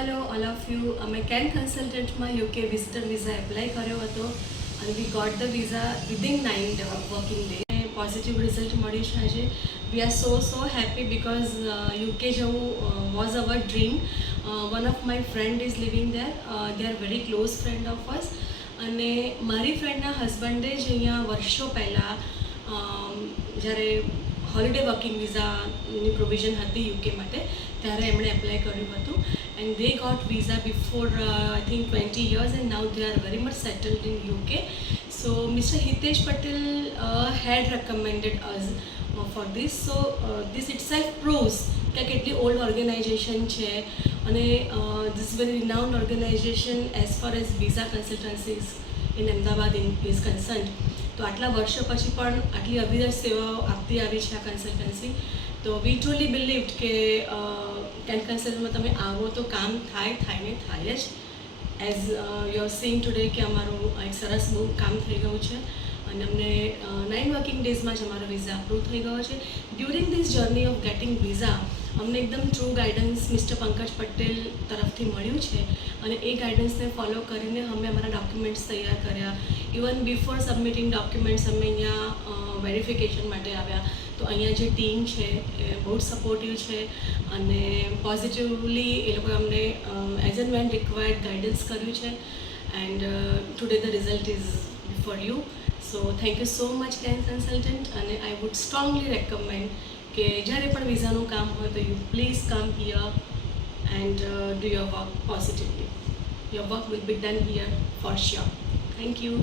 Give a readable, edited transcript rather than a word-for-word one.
Hello all of you. અમે Ken કન્સલ્ટન્ટમાં UK visitor visa apply કર્યો હતો અને we got the visa within 9 working day. Positive result મળ્યું છે આજે. We are so happy because UK જવું was our dream. One of my friend is living there. They are very close friend of us. અને મારી ફ્રેન્ડના હસબન્ડે જ અહીંયા વર્ષો પહેલાં જ્યારે હોલિડે વર્કિંગ વિઝાની પ્રોવિઝન હતી યુકે માટે ત્યારે એમણે એપ્લાય કર્યું હતું and they got visa before I think 20 years and now they are very much settled in UK. So Mr. Hitesh Patel had recommended us for this. So this itself proves કે કેટલી old organisation છે અને this very renowned organization as far as visa consultancies in Ahmedabad is concerned. તો આટલા વર્ષો પછી પણ આટલી અવિરત સેવાઓ આપતી આવી છે આ કન્સલ્ટન્સી. તો વી ટ્રુલી બિલીવ્ડ કે કેન કન્સલ્ટમાં તમે આવો તો કામ થાય જ. As you are seeing today કે અમારું એક સરસ બહુ કામ થઈ ગયું છે અને અમને 9 વર્કિંગ ડેઝમાં જ અમારો વિઝા અપ્રૂવ થઈ ગયો છે. During this journey of gating visa અમને એકદમ true guidance mister Pankaj Patel તરફથી મળ્યું છે અને એ ગાઈડન્સને ફોલો કરીને અમે અમારા ડોક્યુમેન્ટ્સ તૈયાર કર્યા. ઇવન બિફોર સબમિટિંગ ડોક્યુમેન્ટ્સ અમે અહીંયા વેરિફિકેશન માટે આવ્યા. તો અહીંયા જે ટીમ છે એ બહુ જ સપોર્ટિવ છે અને પોઝિટિવલી એ લોકોએ અમને as and when required guidance કર્યું છે and today the result is before you. So thank you so much can consultant. અને આઈ વુડ સ્ટ્રોંગલી રેકમેન્ડ કે જ્યારે પણ વિઝાનું કામ હોય તો you please come here and do your work positively. Your work will be done here for sure. Thank you.